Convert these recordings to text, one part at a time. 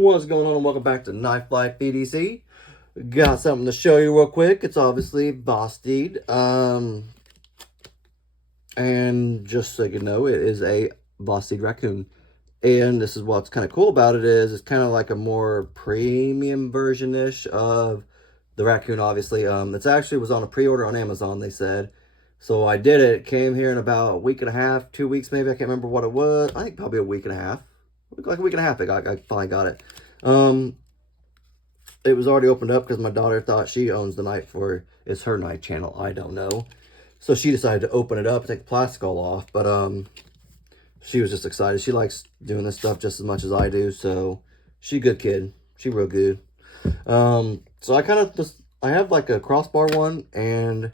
What's going on, and welcome back to Knife Life EDC. Got something to show you real quick. It's obviously Vosteed. And just so you know, it is a Vosteed Raccoon. And this is what's kind of cool about it is it's kind of like a more premium version-ish of the Raccoon, obviously. It's actually was on a pre-order on Amazon, they said. So I did it. It came here in about a week and a half, 2 weeks maybe. I can't remember what it was. I think probably a week and a half. Like a week and a half, I finally got it. It was already opened up because my daughter thought she owns the knife for it's her knife channel. I don't know. So she decided to open it up, take the plastic all off. But she was just excited. She likes doing this stuff just as much as I do. So she a good kid. She real good. So I kind of just I have like a crossbar one, and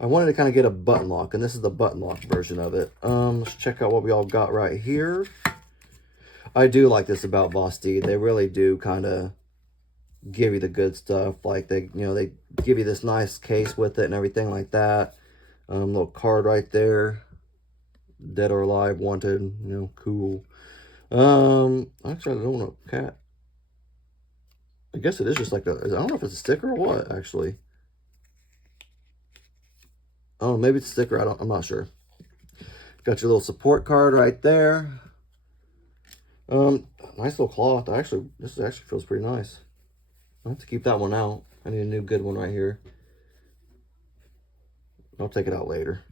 I wanted to kind of get a button lock, and this is the button lock version of it. Let's check out what we all got right here. I do like this about Vosteed. They really do kind of give you the good stuff. Like they give you this nice case with it and everything like that. Little card right there. Dead or alive, wanted, cool. Actually, I don't know, cat. I guess it is just like I don't know if it's a sticker or what, actually. Oh, maybe it's a sticker. I'm not sure. Got your little support card right there. Nice little cloth. This actually feels pretty nice. I have to keep that one out. I need a new good one right here. I'll take it out later.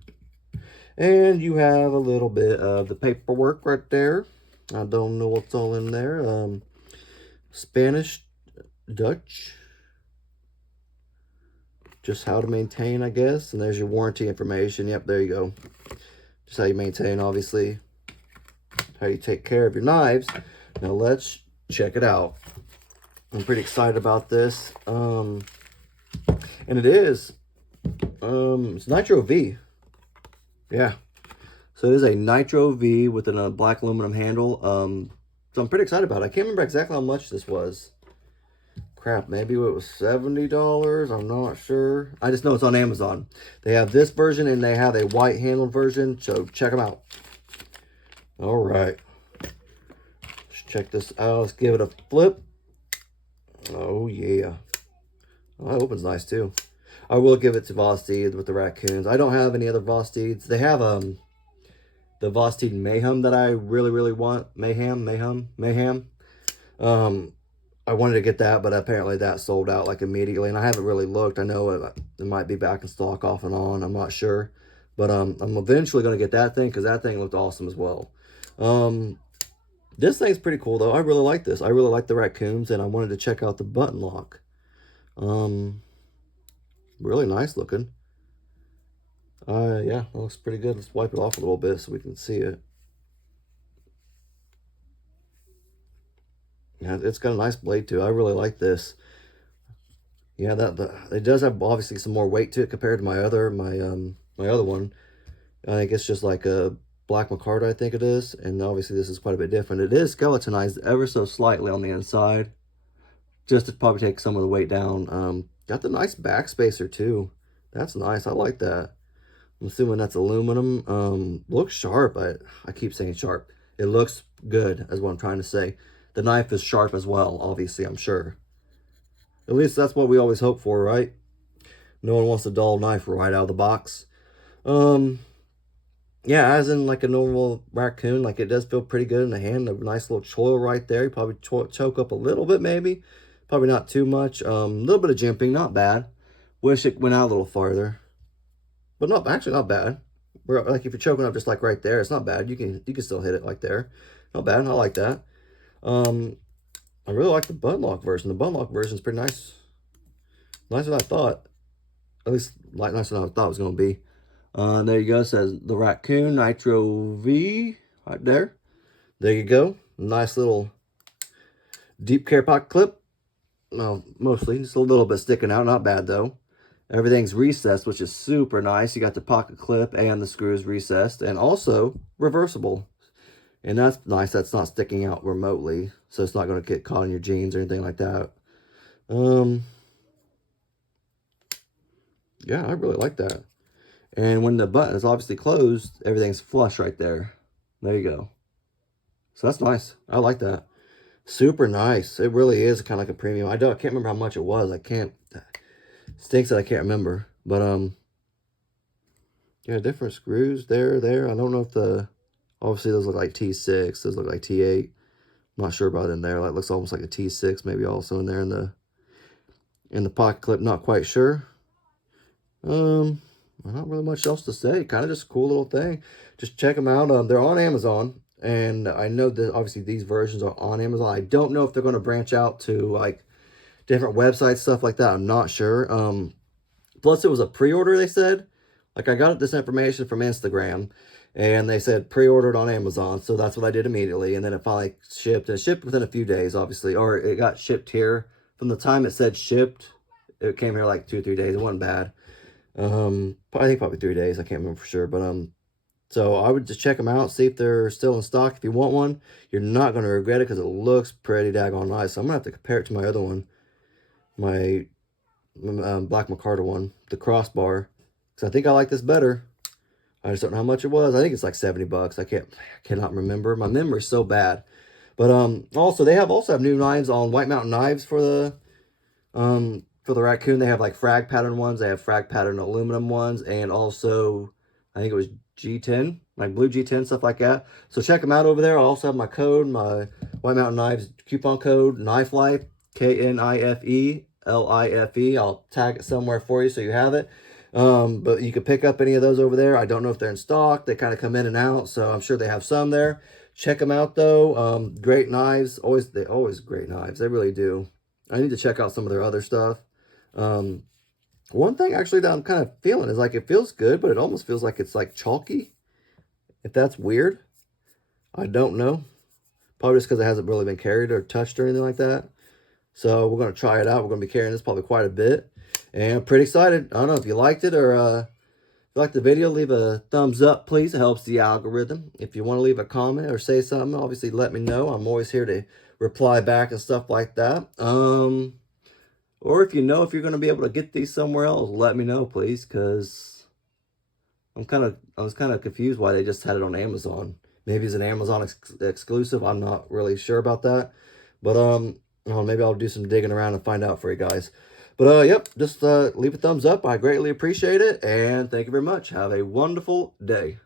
And you have a little bit of the paperwork right there. I don't know what's all in there. Spanish, Dutch. Just how to maintain, I guess. And there's your warranty information. Yep, there you go. Just how you maintain, obviously. How you take care of your knives. Now let's check it out. I'm pretty excited about this. And it is. It's Nitro V. Yeah. So it is a Nitro V with a black aluminum handle. So I'm pretty excited about it. I can't remember exactly how much this was. Crap, maybe it was $70. I'm not sure. I just know it's on Amazon. They have this version and they have a white handled version. So check them out. All right. Let's check this out. Let's give it a flip. Oh, yeah. Oh, that opens nice, too. I will give it to Vosteed with the raccoons. I don't have any other Vosteeds. They have the Vosteed Mayhem that I really, really want. Mayhem. I wanted to get that, but apparently that sold out like immediately. And I haven't really looked. I know it might be back in stock off and on. I'm not sure. But I'm eventually going to get that thing because that thing looked awesome as well. This thing's pretty cool, though. I really like this. I really like the raccoons, and I wanted to check out the button lock. Really nice looking. Yeah, that looks pretty good. Let's wipe it off a little bit so we can see it. Yeah, it's got a nice blade, too. I really like this. Yeah, it does have, obviously, some more weight to it compared to my other one. I think it's just like a black micarta, I think it is, and obviously this is quite a bit different. It is skeletonized ever so slightly on the inside, just to probably take some of the weight down. Got the nice back spacer too. That's nice. I like that. I'm assuming that's aluminum. Looks sharp. I keep saying sharp. It looks good, is what I'm trying to say. The knife is sharp as well, obviously, I'm sure. At least that's what we always hope for, right? No one wants a dull knife right out of the box. Yeah, as in like a normal raccoon, like it does feel pretty good in the hand. A nice little choil right there. You probably choke up a little bit, maybe. Probably not too much. A little bit of jimping, not bad. Wish it went out a little farther, but actually not bad. Like if you're choking up just like right there, it's not bad. You can still hit it like there. Not bad. I like that. I really like the button lock version. The button lock version is pretty nice. Nicer than I thought. At least nicer than I thought it was going to be. There you go. It says the Raccoon Nitro V right there. There you go. Nice little deep care pocket clip. Well, mostly just a little bit sticking out. Not bad though. Everything's recessed, which is super nice. You got the pocket clip and the screws recessed, and also reversible. And that's nice. That's not sticking out remotely, so it's not going to get caught in your jeans or anything like that. Yeah, I really like that. And when the button is obviously closed, everything's flush right there. There you go. So that's nice. I like that. Super nice. It really is kind of like a premium. I can't remember how much it was. Stinks that I can't remember. But yeah, different screws there. I don't know if obviously those look like T6. Those look like T8. I'm not sure about in there. That looks almost like a T6, maybe also in there in the pocket clip. Not quite sure. Not really much else to say. Kind of just a cool little thing. Just check them out. They're on Amazon, and I know that obviously these versions are on Amazon. I don't know if they're going to branch out to like different websites, stuff like that. I'm not sure. Plus it was a pre-order, they said. Like, I got this information from Instagram, and they said pre-ordered on Amazon, so that's what I did immediately. And then it finally shipped, and it shipped within a few days, obviously, or it got shipped here. From the time it said shipped, it came here like 2 or 3 days. It wasn't bad. I think probably 3 days. I can't remember for sure, but so I would just check them out, see if they're still in stock. If you want one, you're not going to regret it because it looks pretty daggone nice. So I'm gonna have to compare it to my other one, my Black McCarter one, the crossbar, because I think I like this better. I just don't know how much it was. I think it's like 70 bucks. I cannot remember. My memory's so bad. But also they also have new knives on White Mountain Knives for the Raccoon. They have like frag pattern ones. They have frag pattern aluminum ones, and also I think it was G10, like blue G10, stuff like that. So check them out over there. I also have my code, my White Mountain Knives coupon code, Knife Life, KNIFE LIFE. I'll tag it somewhere for you so you have it. But you can pick up any of those over there. I don't know if they're in stock. They kind of come in and out, so I'm sure they have some there. Check them out though. Great knives. They're always great knives. They really do. I need to check out some of their other stuff. One thing actually that I'm kind of feeling is like it feels good, but it almost feels like it's like chalky. If that's weird, I don't know. Probably just because it hasn't really been carried or touched or anything like that. So we're going to try it out. We're going to be carrying this probably quite a bit. And I'm pretty excited. I don't know if you liked it or if you liked the video, leave a thumbs up, please. It helps the algorithm. If you want to leave a comment or say something, obviously let me know. I'm always here to reply back and stuff like that. Or if you know if you're going to be able to get these somewhere else, let me know, please, because I was kind of confused why they just had it on Amazon. Maybe it's an Amazon exclusive. I'm not really sure about that. But maybe I'll do some digging around and find out for you guys. But yep, just leave a thumbs up. I greatly appreciate it, and thank you very much. Have a wonderful day.